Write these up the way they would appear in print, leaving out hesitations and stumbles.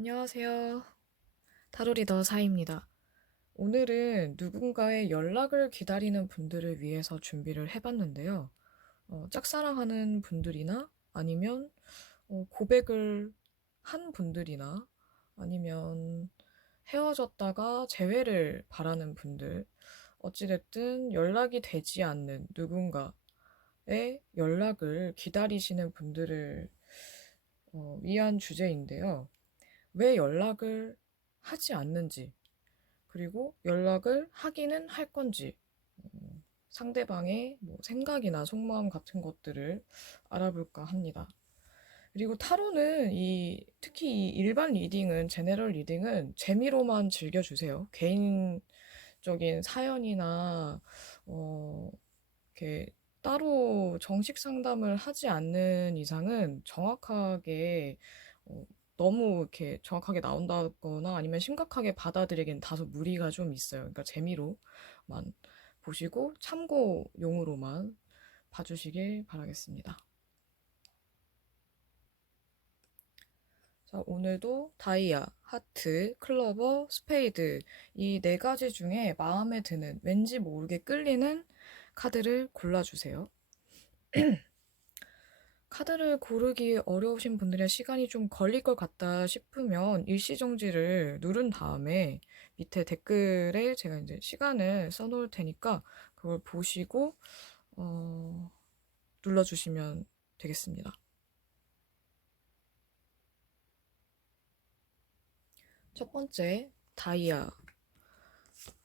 안녕하세요. 타로 리더 사이입니다. 오늘은 누군가의 연락을 기다리는 분들을 위해서 준비를 해봤는데요. 짝사랑하는 분들이나 아니면 고백을 한 분들이나 아니면 헤어졌다가 재회를 바라는 분들, 어찌됐든 연락이 되지 않는 누군가의 연락을 기다리시는 분들을 위한 주제인데요. 왜 연락을 하지 않는지, 그리고 연락을 하기는 할 건지, 상대방의 생각이나 속마음 같은 것들을 알아볼까 합니다. 그리고 타로는 특히 이 일반 리딩은, 제네럴 리딩은 재미로만 즐겨주세요. 개인적인 사연이나, 이렇게 따로 정식 상담을 하지 않는 이상은 정확하게 어, 너무 이렇게 정확하게 나온다거나 아니면 심각하게 받아들이기엔 다소 무리가 좀 있어요. 그러니까 재미로만 보시고 참고용으로만 봐주시길 바라겠습니다. 자, 오늘도 다이아, 하트, 클로버, 스페이드 이 네 가지 중에 마음에 드는 왠지 모르게 끌리는 카드를 골라주세요. 카드를 고르기 어려우신 분들의 시간이 좀 걸릴 것 같다 싶으면 일시정지를 누른 다음에 밑에 댓글에 제가 이제 시간을 써놓을 테니까 그걸 보시고 눌러주시면 되겠습니다. 첫 번째 다이아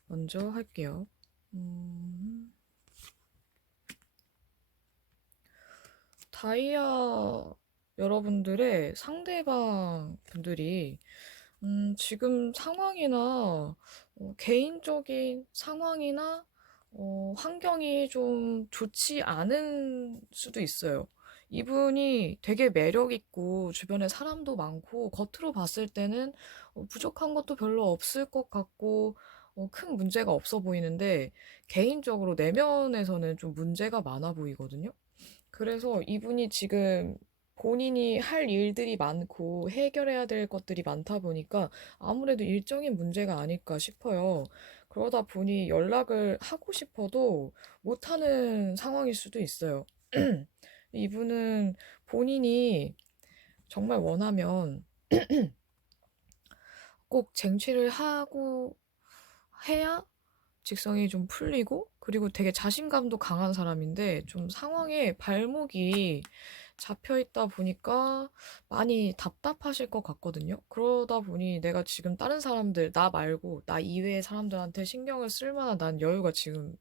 먼저 할게요. 다이아 여러분들의 상대방 분들이 지금 상황이나 개인적인 상황이나 환경이 좀 좋지 않은 수도 있어요. 이분이 되게 매력 있고 주변에 사람도 많고 겉으로 봤을 때는 부족한 것도 별로 없을 것 같고 큰 문제가 없어 보이는데 개인적으로 내면에서는 좀 문제가 많아 보이거든요. 그래서 이분이 지금 본인이 할 일들이 많고 해결해야 될 것들이 많다 보니까 아무래도 일적인 문제가 아닐까 싶어요. 그러다 보니 연락을 하고 싶어도 못하는 상황일 수도 있어요. 이분은 본인이 정말 원하면 꼭 쟁취를 하고 해야 직성이 좀 풀리고, 그리고 되게 자신감도 강한 사람인데 좀 상황에 발목이 잡혀 있다 보니까 많이 답답하실 것 같거든요. 그러다 보니 내가 지금 다른 사람들, 나 말고 나 이외의 사람들한테 신경을 쓸 만한 난 여유가 지금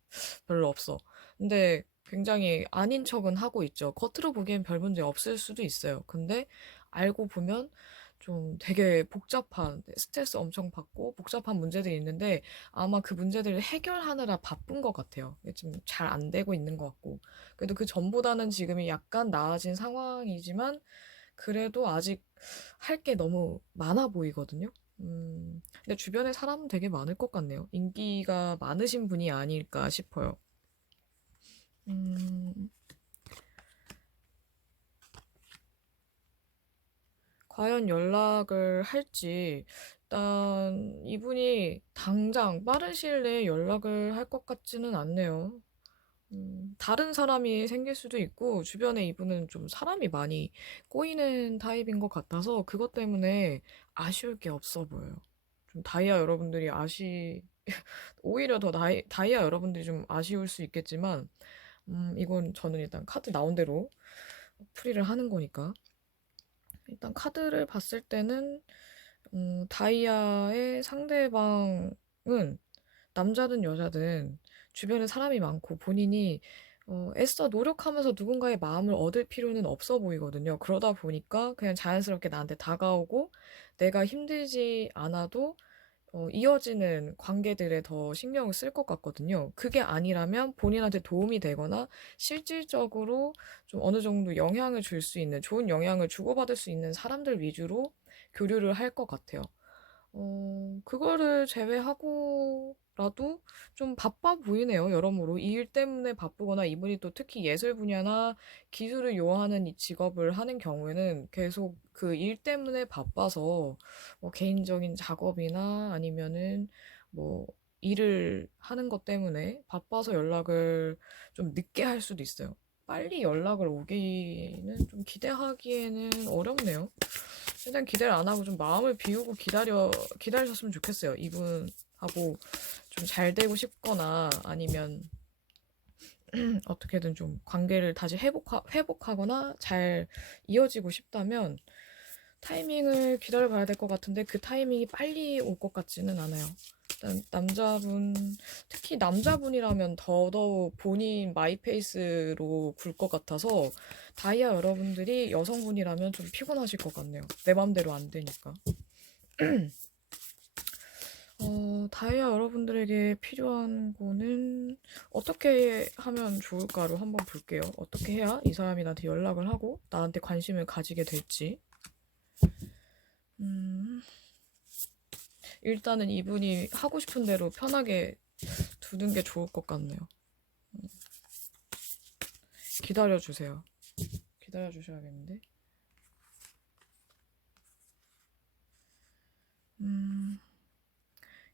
별로 없어. 근데 굉장히 아닌 척은 하고 있죠. 겉으로 보기엔 별 문제 없을 수도 있어요. 근데 알고 보면 좀 되게 복잡한, 스트레스 엄청 받고 복잡한 문제들이 있는데 아마 그 문제들을 해결하느라 바쁜 것 같아요. 좀 잘 안 되고 있는 것 같고. 그래도 그 전보다는 지금이 약간 나아진 상황이지만 그래도 아직 할 게 너무 많아 보이거든요. 근데 주변에 사람은 되게 많을 것 같네요. 인기가 많으신 분이 아닐까 싶어요. 음, 과연 연락을 할지, 일단 이분이 당장 빠른 시일 내에 연락을 할 것 같지는 않네요. 다른 사람이 생길 수도 있고, 주변에 이분은 좀 사람이 많이 꼬이는 타입인 것 같아서 그것 때문에 아쉬울 게 없어 보여요. 좀 다이아 여러분들이 오히려 더 다이아 여러분들이 좀 아쉬울 수 있겠지만, 이건 저는 일단 카드 나온 대로 풀이를 하는 거니까. 일단 카드를 봤을 때는 다이아의 상대방은 남자든 여자든 주변에 사람이 많고 본인이 애써 노력하면서 누군가의 마음을 얻을 필요는 없어 보이거든요. 그러다 보니까 그냥 자연스럽게 나한테 다가오고 내가 힘들지 않아도 이어지는 관계들에 더 신경을 쓸 것 같거든요. 그게 아니라면 본인한테 도움이 되거나 실질적으로 좀 어느 정도 영향을 줄 수 있는, 좋은 영향을 주고받을 수 있는 사람들 위주로 교류를 할 것 같아요. 그거를 제외하고라도 좀 바빠 보이네요, 여러모로. 이 일 때문에 바쁘거나 이분이 또 특히 예술 분야나 기술을 요하는 이 직업을 하는 경우에는 계속 그 일 때문에 바빠서 뭐 개인적인 작업이나 아니면은 뭐 일을 하는 것 때문에 바빠서 연락을 좀 늦게 할 수도 있어요. 빨리 연락을 오기는 좀 기대하기에는 어렵네요. 일단 기대를 안 하고 좀 마음을 비우고 기다리셨으면 좋겠어요. 이분하고 좀 잘 되고 싶거나 아니면 어떻게든 좀 관계를 다시 회복하거나 잘 이어지고 싶다면 타이밍을 기다려봐야 될 것 같은데 그 타이밍이 빨리 올 것 같지는 않아요. 일단 특히 남자분이라면 더더욱 본인 마이페이스로 굴 것 같아서 다이아 여러분들이 여성분이라면 좀 피곤하실 것 같네요. 내 맘대로 안 되니까. 다이아 여러분들에게 필요한 거는 어떻게 하면 좋을까로 한번 볼게요. 어떻게 해야 이 사람이 나한테 연락을 하고 나한테 관심을 가지게 될지. 음, 일단은 이분이 하고 싶은 대로 편하게 두는 게 좋을 것 같네요. 기다려주세요. 기다려주셔야겠는데.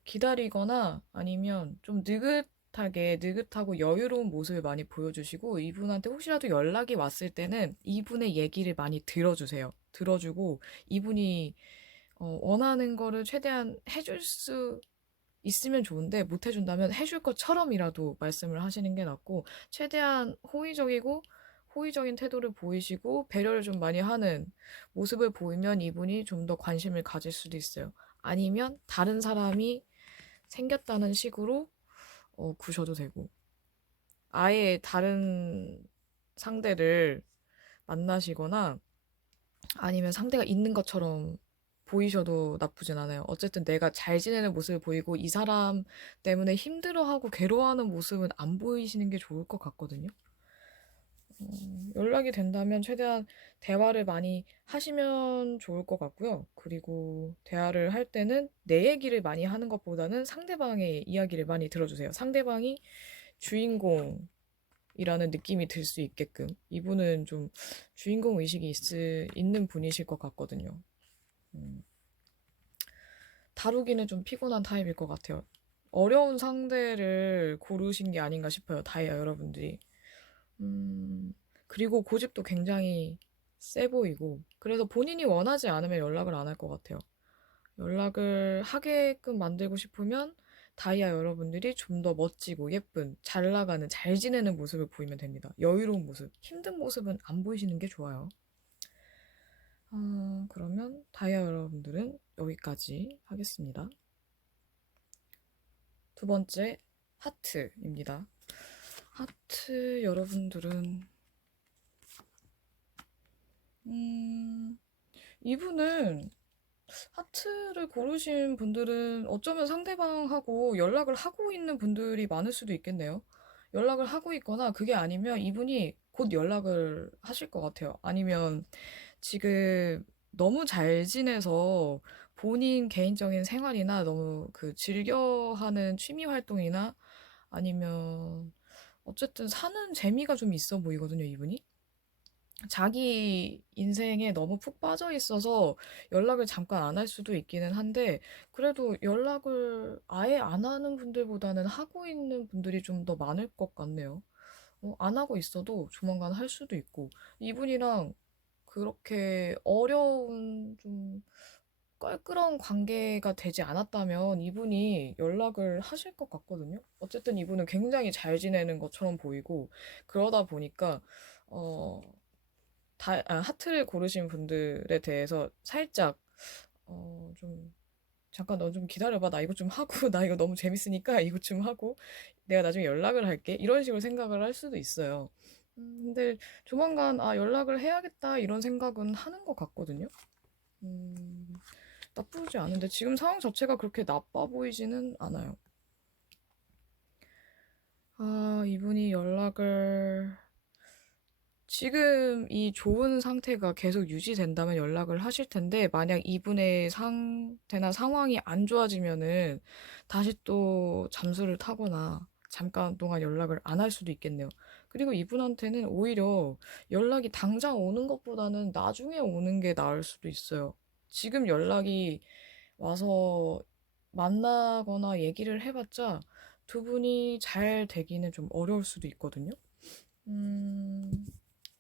기다리거나 아니면 좀 느긋하고 여유로운 모습을 많이 보여주시고 이분한테 혹시라도 연락이 왔을 때는 이분의 얘기를 많이 들어주세요. 들어주고 이분이 원하는 거를 최대한 해줄 수 있으면 좋은데 못 해준다면 해줄 것처럼이라도 말씀을 하시는 게 낫고 최대한 호의적인 태도를 보이시고 배려를 좀 많이 하는 모습을 보이면 이분이 좀 더 관심을 가질 수도 있어요. 아니면 다른 사람이 생겼다는 식으로 구셔도 되고 아예 다른 상대를 만나시거나 아니면 상대가 있는 것처럼 보이셔도 나쁘진 않아요. 어쨌든 내가 잘 지내는 모습을 보이고 이 사람 때문에 힘들어하고 괴로워하는 모습은 안 보이시는 게 좋을 것 같거든요. 연락이 된다면 최대한 대화를 많이 하시면 좋을 것 같고요. 그리고 대화를 할 때는 내 얘기를 많이 하는 것보다는 상대방의 이야기를 많이 들어주세요. 상대방이 주인공이라는 느낌이 들 수 있게끔. 이분은 좀 주인공 의식이 있는 분이실 것 같거든요. 음, 다루기는 좀 피곤한 타입일 것 같아요. 어려운 상대를 고르신 게 아닌가 싶어요. 다이아 여러분들이. 그리고 고집도 굉장히 세 보이고, 그래서 본인이 원하지 않으면 연락을 안 할 것 같아요. 연락을 하게끔 만들고 싶으면 다이아 여러분들이 좀 더 멋지고 예쁜, 잘 나가는, 잘 지내는 모습을 보이면 됩니다. 여유로운 모습, 힘든 모습은 안 보이시는 게 좋아요. 그러면 다이아 여러분들은 여기까지 하겠습니다. 두 번째, 하트입니다. 하트 여러분들은, 이분은 하트를 고르신 분들은 어쩌면 상대방하고 연락을 하고 있는 분들이 많을 수도 있겠네요. 연락을 하고 있거나 그게 아니면 이분이 곧 연락을 하실 것 같아요. 아니면 지금 너무 잘 지내서 본인 개인적인 생활이나 너무 그 즐겨하는 취미 활동이나 아니면 어쨌든 사는 재미가 좀 있어 보이거든요, 이분이. 자기 인생에 너무 푹 빠져 있어서 연락을 잠깐 안 할 수도 있기는 한데, 그래도 연락을 아예 안 하는 분들보다는 하고 있는 분들이 좀 더 많을 것 같네요. 안 하고 있어도 조만간 할 수도 있고, 이분이랑 그렇게 어려운 좀 껄끄러운 관계가 되지 않았다면 이분이 연락을 하실 것 같거든요. 어쨌든 이분은 굉장히 잘 지내는 것처럼 보이고, 그러다 보니까, 어, 하트를 고르신 분들에 대해서 살짝, 좀, 잠깐 너 좀 기다려봐. 나 이거 좀 하고, 나 이거 너무 재밌으니까 이거 좀 하고, 내가 나중에 연락을 할게. 이런 식으로 생각을 할 수도 있어요. 근데 조만간, 연락을 해야겠다. 이런 생각은 하는 것 같거든요. 음, 나쁘지 않은데, 지금 상황 자체가 그렇게 나빠 보이지는 않아요. 이분이 연락을 지금 이 좋은 상태가 계속 유지된다면 연락을 하실 텐데, 만약 이분의 상태나 상황이 안 좋아지면은 다시 또 잠수를 타거나 잠깐 동안 연락을 안 할 수도 있겠네요. 그리고 이분한테는 오히려 연락이 당장 오는 것보다는 나중에 오는 게 나을 수도 있어요. 지금 연락이 와서 만나거나 얘기를 해봤자 두 분이 잘 되기는 좀 어려울 수도 있거든요. 음,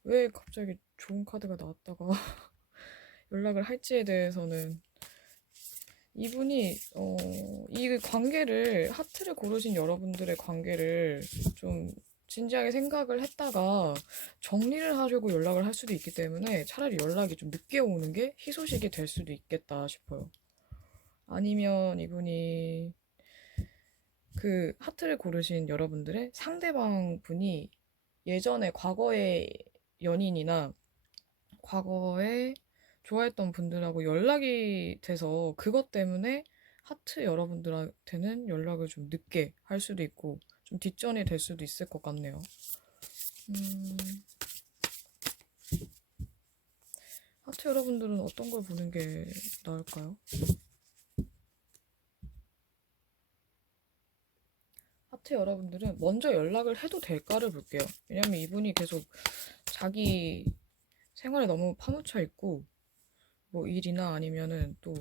왜 갑자기 좋은 카드가 나왔다가 연락을 할지에 대해서는 이분이 이 관계를 하트를 고르신 여러분들의 관계를 좀 진지하게 생각을 했다가 정리를 하려고 연락을 할 수도 있기 때문에 차라리 연락이 좀 늦게 오는 게 희소식이 될 수도 있겠다 싶어요. 아니면 이분이 그 하트를 고르신 여러분들의 상대방 분이 예전에 과거의 연인이나 과거에 좋아했던 분들하고 연락이 돼서 그것 때문에 하트 여러분들한테는 연락을 좀 늦게 할 수도 있고 좀 뒷전이 될 수도 있을 것 같네요. 음, 하트 여러분들은 어떤 걸 보는 게 나을까요? 하트 여러분들은 먼저 연락을 해도 될까를 볼게요. 왜냐면 이분이 계속 자기 생활에 너무 파묻혀 있고 뭐 일이나 아니면은 또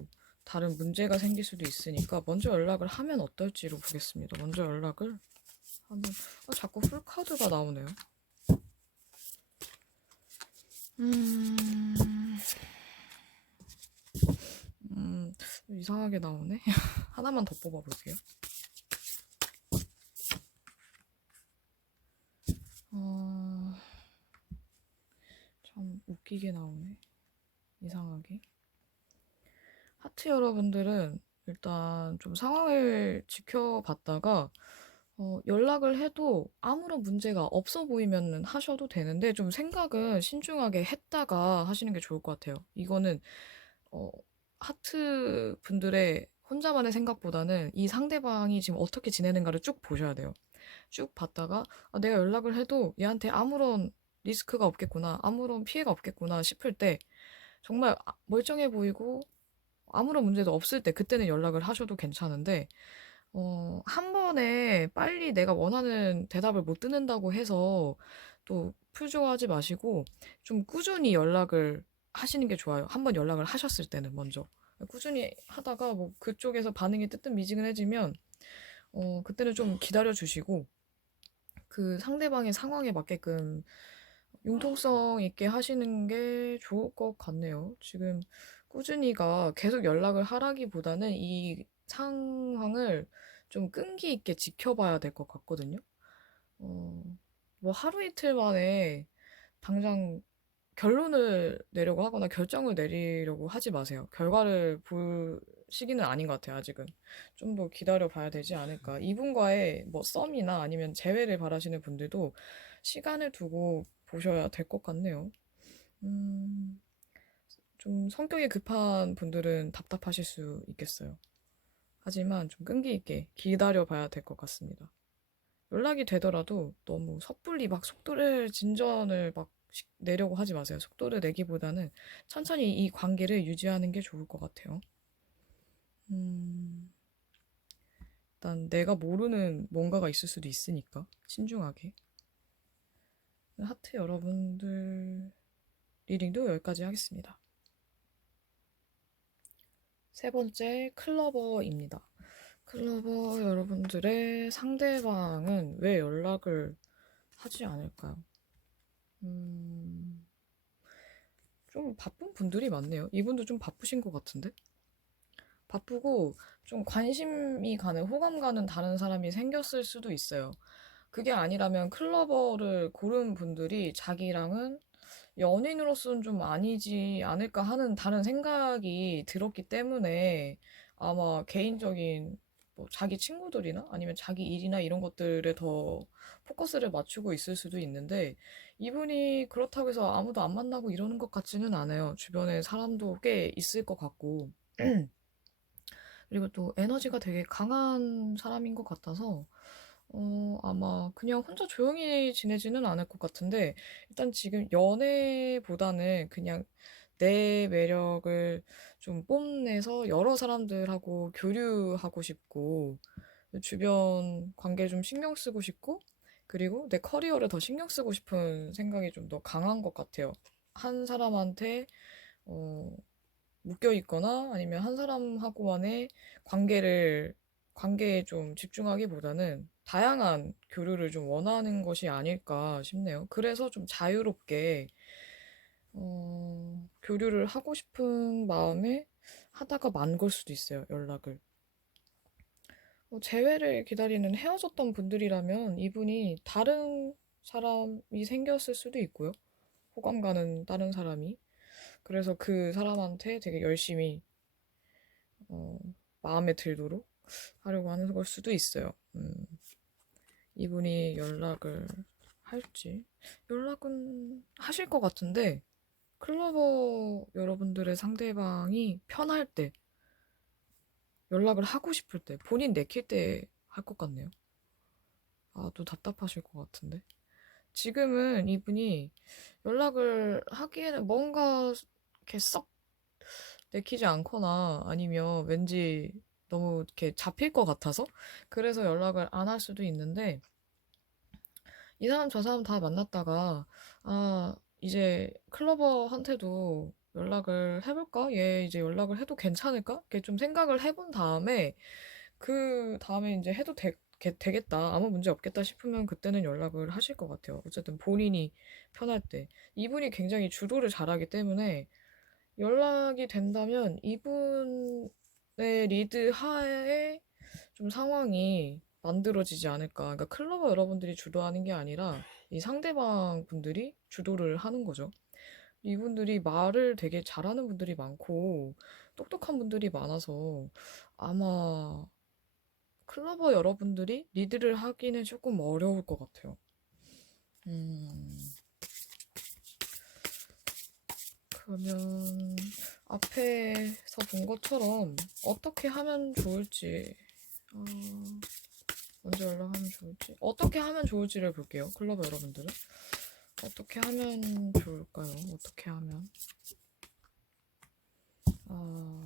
다른 문제가 생길 수도 있으니까 먼저 연락을 하면 어떨지로 보겠습니다. 먼저 연락을 하면 자꾸 풀카드가 나오네요. 음, 음, 이상하게 나오네. 하나만 더 뽑아볼게요. 어, 참 웃기게 나오네. 이상하게. 하트 여러분들은 일단 좀 상황을 지켜봤다가 연락을 해도 아무런 문제가 없어 보이면 하셔도 되는데 좀 생각은 신중하게 했다가 하시는 게 좋을 것 같아요. 이거는 어, 하트 분들의 혼자만의 생각보다는 이 상대방이 지금 어떻게 지내는가를 쭉 보셔야 돼요. 쭉 봤다가 내가 연락을 해도 얘한테 아무런 리스크가 없겠구나, 아무런 피해가 없겠구나 싶을 때 정말 멀쩡해 보이고 아무런 문제도 없을 때 그때는 연락을 하셔도 괜찮은데 한 번에 빨리 내가 원하는 대답을 못 듣는다고 해서 또 풀조하지 마시고 좀 꾸준히 연락을 하시는 게 좋아요. 한 번 연락을 하셨을 때는 먼저. 꾸준히 하다가 뭐 그쪽에서 반응이 뜨뜻미지근해지면 그때는 좀 기다려 주시고 그 상대방의 상황에 맞게끔 융통성 있게 하시는 게 좋을 것 같네요. 지금 꾸준히가 계속 연락을 하라기보다는 이 상황을 좀 끈기 있게 지켜봐야 될 것 같거든요. 어, 뭐 하루 이틀 만에 당장 결론을 내려고 하거나 결정을 내리려고 하지 마세요. 결과를 볼 시기는 아닌 것 같아요, 아직은. 좀 더 기다려 봐야 되지 않을까. 이분과의 뭐 썸이나 아니면 재회를 바라시는 분들도 시간을 두고 보셔야 될 것 같네요. 음, 좀 성격이 급한 분들은 답답하실 수 있겠어요. 하지만 좀 끈기 있게 기다려 봐야 될 것 같습니다. 연락이 되더라도 너무 섣불리 막 속도를 진전을 막 내려고 하지 마세요. 속도를 내기보다는 천천히 이 관계를 유지하는 게 좋을 것 같아요. 음, 일단 내가 모르는 뭔가가 있을 수도 있으니까 신중하게. 하트 여러분들 리딩도 여기까지 하겠습니다. 세 번째 클러버입니다. 클러버 여러분들의 상대방은 왜 연락을 하지 않을까요? 음, 좀 바쁜 분들이 많네요. 이분도 좀 바쁘신 것 같은데? 바쁘고 좀 관심이 가는, 호감 가는 다른 사람이 생겼을 수도 있어요. 그게 아니라면 클러버를 고른 분들이 자기랑은 연인으로서는 좀 아니지 않을까 하는 다른 생각이 들었기 때문에 아마 개인적인 뭐 자기 친구들이나 아니면 자기 일이나 이런 것들에 더 포커스를 맞추고 있을 수도 있는데 이분이 그렇다고 해서 아무도 안 만나고 이러는 것 같지는 않아요. 주변에 사람도 꽤 있을 것 같고. 그리고 또 에너지가 되게 강한 사람인 것 같아서 아마 그냥 혼자 조용히 지내지는 않을 것 같은데, 일단 지금 연애보다는 그냥 내 매력을 좀 뽐내서 여러 사람들하고 교류하고 싶고, 주변 관계에 좀 신경 쓰고 싶고, 그리고 내 커리어를 더 신경 쓰고 싶은 생각이 좀 더 강한 것 같아요. 한 사람한테, 어, 묶여 있거나 아니면 한 사람하고만의 관계를 관계에 좀 집중하기보다는 다양한 교류를 좀 원하는 것이 아닐까 싶네요. 그래서 좀 자유롭게 교류를 하고 싶은 마음에 하다가 만 걸 수도 있어요, 연락을. 재회를 기다리는 헤어졌던 분들이라면 이분이 다른 사람이 생겼을 수도 있고요. 호감 가는 다른 사람이. 그래서 그 사람한테 되게 열심히 어, 마음에 들도록 하려고 하는 걸 수도 있어요. 이분이 연락을 할지. 연락은 하실 것 같은데, 클로버 여러분들의 상대방이 편할 때, 연락을 하고 싶을 때, 본인 내킬 때 할 것 같네요. 아, 또 답답하실 것 같은데. 지금은 이분이 연락을 하기에는 뭔가 이렇게 썩 내키지 않거나 아니면 왠지 너무 이렇게 잡힐 것 같아서 그래서 연락을 안 할 수도 있는데 이 사람 저 사람 다 만났다가 아 이제 클로버한테도 연락을 해볼까? 얘 이제 연락을 해도 괜찮을까? 이렇게 좀 생각을 해본 다음에 그 다음에 이제 해도 되겠다 아무 문제 없겠다 싶으면 그때는 연락을 하실 것 같아요. 어쨌든 본인이 편할 때 이분이 굉장히 주도를 잘하기 때문에 연락이 된다면 이분의 리드 하에 좀 상황이 만들어지지 않을까. 그러니까 클로버 여러분들이 주도하는 게 아니라 이 상대방 분들이 주도를 하는 거죠. 이분들이 말을 되게 잘하는 분들이 많고 똑똑한 분들이 많아서 아마 클로버 여러분들이 리드를 하기는 조금 어려울 것 같아요. 음, 그러면 앞에서 본 것처럼 어떻게 하면 좋을지, 어, 언제 연락하면 좋을지, 어떻게 하면 좋을지를 볼게요. 클로버 여러분들은. 어떻게 하면 좋을까요? 어떻게 하면? 아,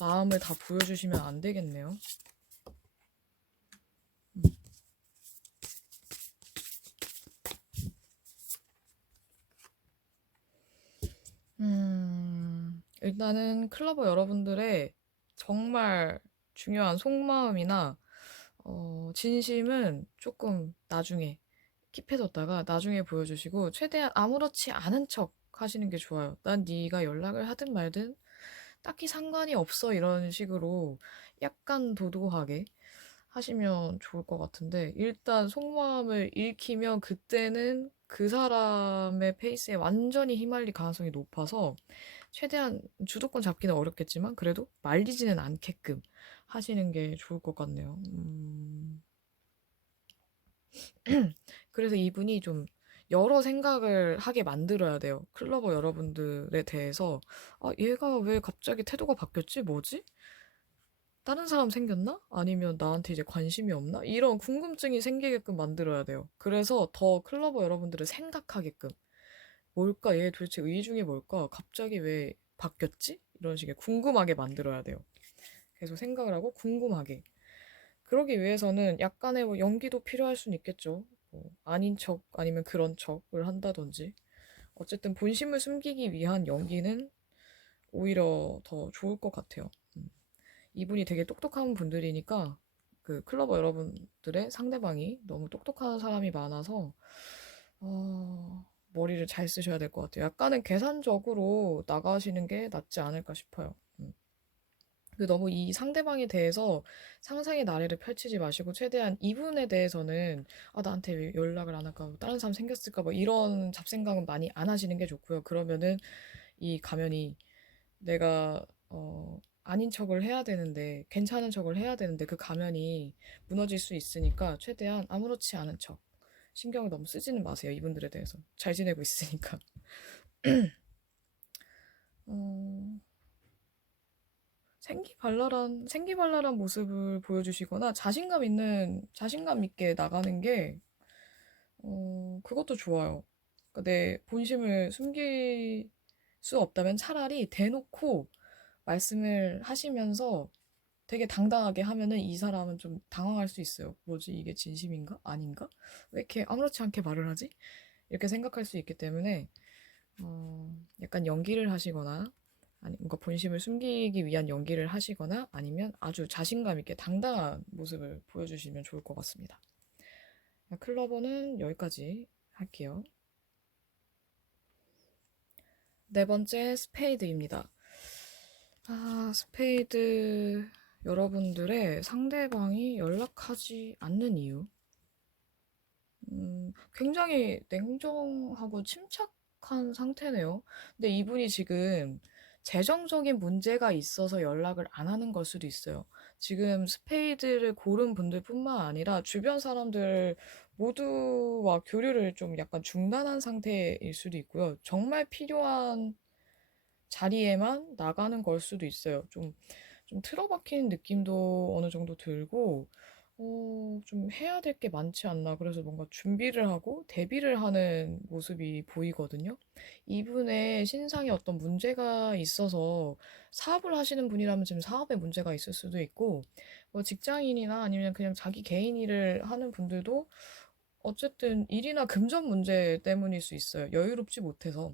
마음을 다 보여주시면 안 되겠네요. 일단은 클로버 여러분들의 정말 중요한 속마음이나 진심은 조금 나중에 킵해뒀다가 나중에 보여주시고 최대한 아무렇지 않은 척 하시는 게 좋아요. 난 네가 연락을 하든 말든 딱히 상관이 없어 이런 식으로 약간 도도하게 하시면 좋을 것 같은데 일단 속마음을 읽히면 그때는 그 사람의 페이스에 완전히 휘말릴 가능성이 높아서 최대한 주도권 잡기는 어렵겠지만 그래도 말리지는 않게끔 하시는 게 좋을 것 같네요. 그래서 이분이 좀 여러 생각을 하게 만들어야 돼요. 클로버 여러분들에 대해서 아, 얘가 왜 갑자기 태도가 바뀌었지? 뭐지? 다른 사람 생겼나? 아니면 나한테 이제 관심이 없나? 이런 궁금증이 생기게끔 만들어야 돼요. 그래서 더 클로버 여러분들을 생각하게끔 뭘까? 얘 도대체 의중이 뭘까? 갑자기 왜 바뀌었지? 이런 식의 궁금하게 만들어야 돼요. 계속 생각을 하고 궁금하게. 그러기 위해서는 약간의 뭐 연기도 필요할 수는 있겠죠. 뭐 아닌 척 아니면 그런 척을 한다든지. 어쨌든 본심을 숨기기 위한 연기는 오히려 더 좋을 것 같아요. 이분이 되게 똑똑한 분들이니까 그 클로버 여러분들의 상대방이 너무 똑똑한 사람이 많아서 머리를 잘 쓰셔야 될 것 같아요. 약간은 계산적으로 나가시는 게 낫지 않을까 싶어요. 너무 이 상대방에 대해서 상상의 나래를 펼치지 마시고 최대한 이분에 대해서는 아 나한테 왜 연락을 안 할까 뭐 다른 사람 생겼을까 뭐 이런 잡생각은 많이 안 하시는 게 좋고요. 그러면은 이 가면이 내가 아닌 척을 해야 되는데 괜찮은 척을 해야 되는데 그 가면이 무너질 수 있으니까 최대한 아무렇지 않은 척 신경을 너무 쓰지는 마세요. 이분들에 대해서 잘 지내고 있으니까. 어, 생기발랄한 모습을 보여주시거나 자신감 있게 나가는 게, 그것도 좋아요. 그러니까 내 본심을 숨길 수 없다면 차라리 대놓고 말씀을 하시면서 되게 당당하게 하면은 이 사람은 좀 당황할 수 있어요. 뭐지, 이게 진심인가? 아닌가? 왜 이렇게 아무렇지 않게 말을 하지? 이렇게 생각할 수 있기 때문에, 약간 연기를 하시거나, 아니, 뭔가 본심을 숨기기 위한 연기를 하시거나, 아니면 아주 자신감 있게 당당한 모습을 보여주시면 좋을 것 같습니다. 클로버는 여기까지 할게요. 네 번째, 스페이드입니다. 스페이드 여러분들의 상대방이 연락하지 않는 이유. 굉장히 냉정하고 침착한 상태네요. 근데 이분이 지금 재정적인 문제가 있어서 연락을 안 하는 걸 수도 있어요. 지금 스페이드를 고른 분들뿐만 아니라 주변 사람들 모두와 교류를 좀 약간 중단한 상태일 수도 있고요. 정말 필요한 자리에만 나가는 걸 수도 있어요. 좀 틀어박히는 느낌도 어느 정도 들고, 좀 해야 될 게 많지 않나. 그래서 뭔가 준비를 하고 대비를 하는 모습이 보이거든요. 이분의 신상에 어떤 문제가 있어서 사업을 하시는 분이라면 지금 사업에 문제가 있을 수도 있고, 뭐 직장인이나 아니면 그냥 자기 개인 일을 하는 분들도 어쨌든 일이나 금전 문제 때문일 수 있어요. 여유롭지 못해서.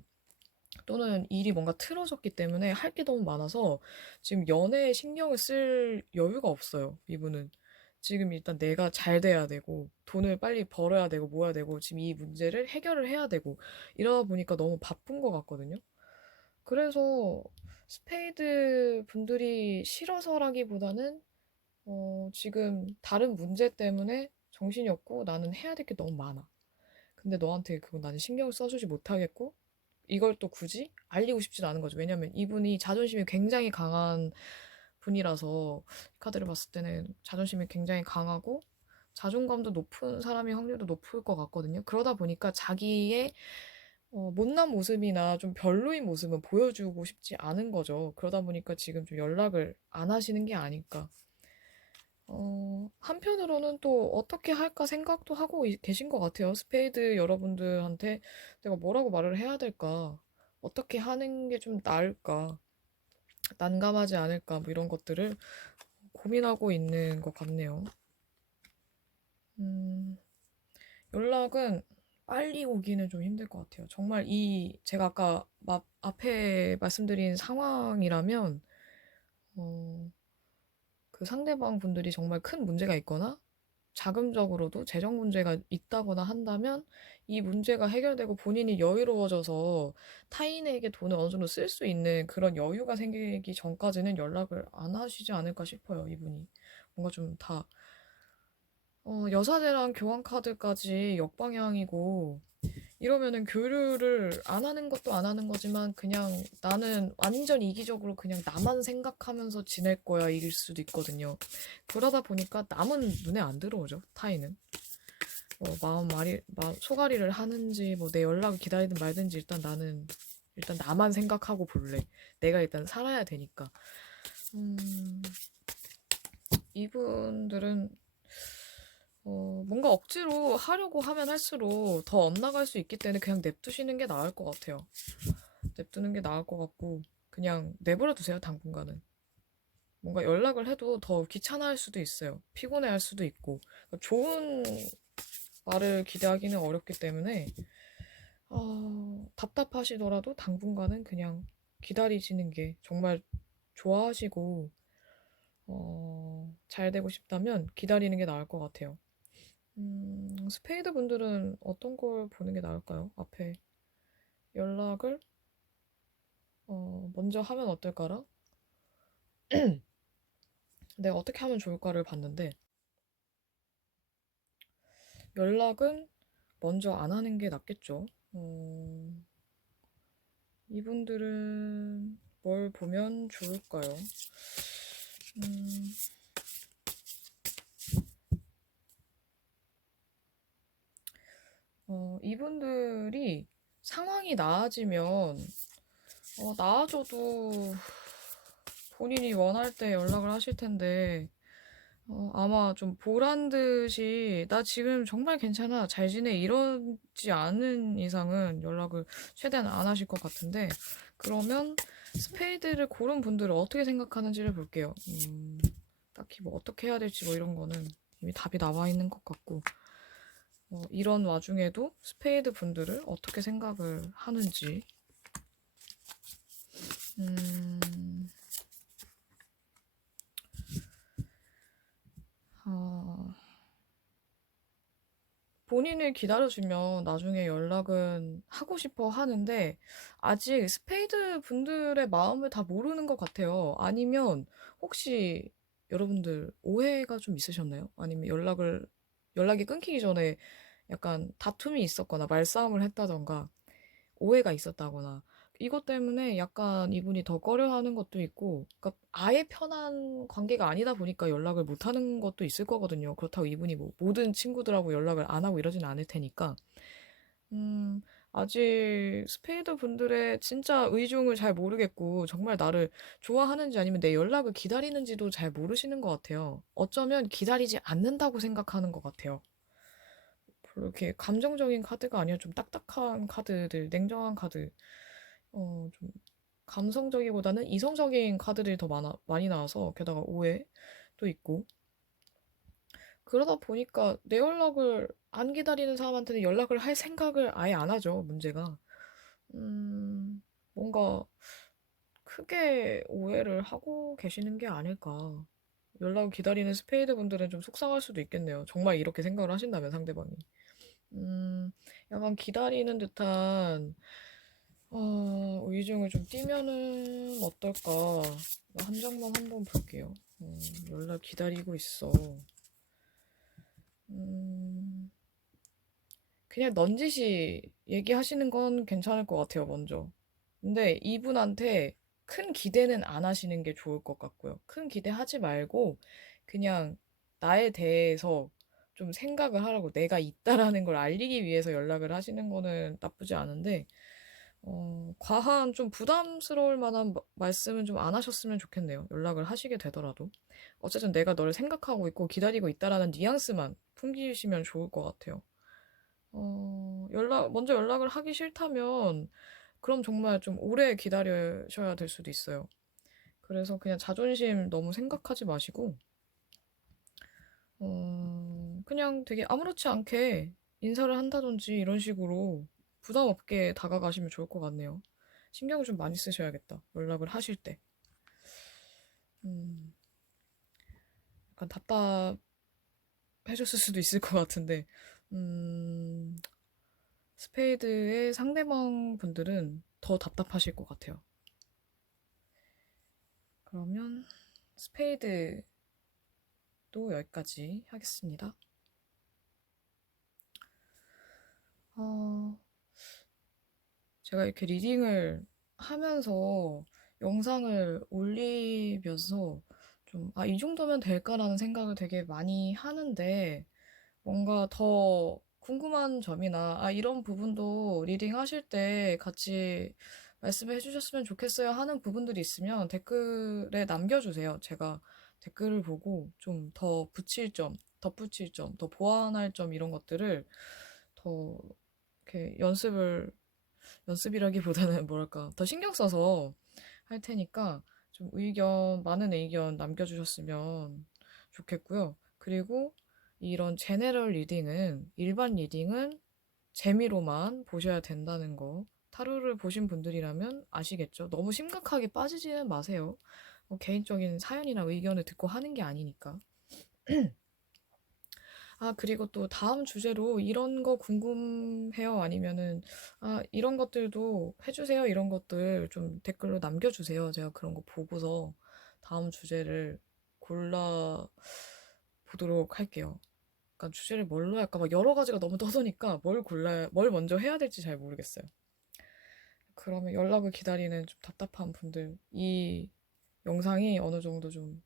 또는 일이 뭔가 틀어졌기 때문에 할 게 너무 많아서 지금 연애에 신경을 쓸 여유가 없어요, 이분은. 지금 일단 내가 잘 돼야 되고, 돈을 빨리 벌어야 되고, 모아야 되고, 지금 이 문제를 해결을 해야 되고, 이러다 보니까 너무 바쁜 것 같거든요. 그래서 스페이드 분들이 싫어서라기보다는, 지금 다른 문제 때문에 정신이 없고 나는 해야 될 게 너무 많아. 근데 너한테 그건 나는 신경을 써주지 못하겠고, 이걸 또 굳이 알리고 싶진 않은 거죠. 왜냐면 이분이 자존심이 굉장히 강한 분이라서, 카드를 봤을 때는 자존심이 굉장히 강하고 자존감도 높은 사람이 확률도 높을 것 같거든요. 그러다 보니까 자기의 못난 모습이나 좀 별로인 모습은 보여주고 싶지 않은 거죠. 그러다 보니까 지금 좀 연락을 안 하시는 게 아닐까. 한편으로는 또 어떻게 할까 생각도 하고 계신 것 같아요. 스페이드 여러분들한테 내가 뭐라고 말을 해야 될까? 어떻게 하는 게 좀 나을까? 난감하지 않을까? 뭐 이런 것들을 고민하고 있는 것 같네요. 음, 연락은 빨리 오기는 좀 힘들 것 같아요. 정말 제가 아까 앞에 말씀드린 상황이라면, 어, 그 상대방 분들이 정말 큰 문제가 있거나 자금적으로도 재정 문제가 있다거나 한다면 이 문제가 해결되고 본인이 여유로워져서 타인에게 돈을 어느 정도 쓸 수 있는 그런 여유가 생기기 전까지는 연락을 안 하시지 않을까 싶어요, 이분이. 뭔가 좀 여사제랑 교환카드까지 역방향이고, 이러면은 교류를 안 하는 것도 안 하는 거지만 그냥 나는 완전 이기적으로 그냥 나만 생각하면서 지낼 거야 이길 수도 있거든요. 그러다 보니까 남은 눈에 안 들어오죠, 타인은. 소가리를 하는지 뭐 내 연락을 기다리든 말든지 일단 나만 생각하고 볼래. 내가 일단 살아야 되니까. 이분들은 뭔가 억지로 하려고 하면 할수록 더 엇나갈 수 있기 때문에 그냥 냅두시는 게 나을 것 같아요. 냅두는 게 나을 것 같고, 그냥 내버려 두세요, 당분간은. 뭔가 연락을 해도 더 귀찮아할 수도 있어요. 피곤해할 수도 있고. 그러니까 좋은 말을 기대하기는 어렵기 때문에, 답답하시더라도 당분간은 그냥 기다리시는 게, 정말 좋아하시고 잘 되고 싶다면 기다리는 게 나을 것 같아요. 스페이드 분들은 어떤 걸 보는 게 나을까요? 앞에 연락을 먼저 하면 어떨까라? 내가 어떻게 하면 좋을까를 봤는데, 연락은 먼저 안 하는 게 낫겠죠. 이분들은 뭘 보면 좋을까요? 음, 이분들이 상황이 나아지면, 나아져도 본인이 원할 때 연락을 하실 텐데, 아마 좀 보란 듯이, 나 지금 정말 괜찮아, 잘 지내, 이러지 않은 이상은 연락을 최대한 안 하실 것 같은데, 그러면 스페이드를 고른 분들을 어떻게 생각하는지를 볼게요. 딱히 뭐 어떻게 해야 될지 뭐 이런 거는 이미 답이 나와 있는 것 같고, 이런 와중에도 스페이드 분들을 어떻게 생각을 하는지, 음, 어, 본인을 기다려주면 나중에 연락은 하고 싶어 하는데, 아직 스페이드 분들의 마음을 다 모르는 것 같아요. 아니면, 혹시 여러분들 오해가 좀 있으셨나요? 아니면 연락이 끊기기 전에 약간 다툼이 있었거나 말싸움을 했다던가, 오해가 있었다거나 이것 때문에 약간 이분이 더 꺼려하는 것도 있고, 그러니까 아예 편한 관계가 아니다 보니까 연락을 못 하는 것도 있을 거거든요. 그렇다고 이분이 뭐 모든 친구들하고 연락을 안 하고 이러진 않을 테니까. 음, 아직 스페이드 분들의 진짜 의중을 잘 모르겠고, 정말 나를 좋아하는지 아니면 내 연락을 기다리는지도 잘 모르시는 것 같아요. 어쩌면 기다리지 않는다고 생각하는 것 같아요. 별로 이렇게 감정적인 카드가 아니라 좀 딱딱한 카드들, 냉정한 카드, 좀 감성적이보다는 이성적인 카드들이 더 많이 나와서, 게다가 오해도 있고. 그러다 보니까 내 연락을 안 기다리는 사람한테는 연락을 할 생각을 아예 안 하죠, 문제가. 뭔가 크게 오해를 하고 계시는 게 아닐까. 연락을 기다리는 스페이드 분들은 좀 속상할 수도 있겠네요. 정말 이렇게 생각을 하신다면 상대방이. 약간 기다리는 듯한 의중을 좀 띠면은 어떨까? 한 장만 한번 볼게요. 연락 기다리고 있어. 음, 그냥 넌지시 얘기하시는 건 괜찮을 것 같아요, 먼저. 근데 이분한테 큰 기대는 안 하시는 게 좋을 것 같고요. 큰 기대 하지 말고, 그냥 나에 대해서 좀 생각을 하라고, 내가 있다라는 걸 알리기 위해서 연락을 하시는 거는 나쁘지 않은데, 과한 좀 부담스러울 만한 말씀은 좀 안 하셨으면 좋겠네요. 연락을 하시게 되더라도. 어쨌든 내가 너를 생각하고 있고 기다리고 있다라는 뉘앙스만 풍기시면 좋을 것 같아요. 먼저 연락을 하기 싫다면, 그럼 정말 좀 오래 기다리셔야 될 수도 있어요. 그래서 그냥 자존심 너무 생각하지 마시고, 그냥 되게 아무렇지 않게 인사를 한다든지 이런 식으로 부담 없게 다가가시면 좋을 것 같네요. 신경을 좀 많이 쓰셔야겠다. 연락을 하실 때. 음, 약간 답답해졌을 수도 있을 것 같은데, 음, 스페이드의 상대방 분들은 더 답답하실 것 같아요. 그러면 스페이드도 여기까지 하겠습니다. 어, 제가 이렇게 리딩을 하면서 영상을 올리면서 좀, 이 정도면 될까라는 생각을 되게 많이 하는데, 뭔가 더 궁금한 점이나, 이런 부분도 리딩 하실 때 같이 말씀해 주셨으면 좋겠어요 하는 부분들이 있으면 댓글에 남겨주세요. 제가 댓글을 보고 좀 더 붙일 점, 덧붙일 점, 더 보완할 점 이런 것들을 더 이렇게 연습이라기보다는 뭐랄까, 더 신경 써서 할 테니까 좀 많은 의견 남겨주셨으면 좋겠고요. 그리고 이런 제네럴 리딩은, 일반 리딩은 재미로만 보셔야 된다는 거, 타로를 보신 분들이라면 아시겠죠? 너무 심각하게 빠지지는 마세요. 개인적인 사연이나 의견을 듣고 하는 게 아니니까. 그리고 또 다음 주제로 이런 거 궁금해요. 아니면은, 이런 것들도 해주세요. 이런 것들 좀 댓글로 남겨주세요. 제가 그런 거 보고서 다음 주제를 골라 보도록 할게요. 약간 주제를 뭘로 할까? 막 여러 가지가 너무 떠도니까 뭘 먼저 해야 될지 잘 모르겠어요. 그러면 연락을 기다리는 좀 답답한 분들, 이 영상이 어느 정도 좀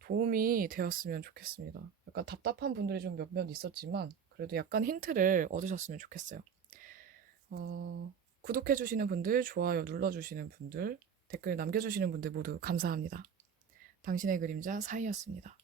도움이 되었으면 좋겠습니다. 약간 답답한 분들이 좀 몇몇 있었지만, 그래도 약간 힌트를 얻으셨으면 좋겠어요. 구독해주시는 분들, 좋아요 눌러주시는 분들, 댓글 남겨주시는 분들 모두 감사합니다. 당신의 그림자 사이였습니다.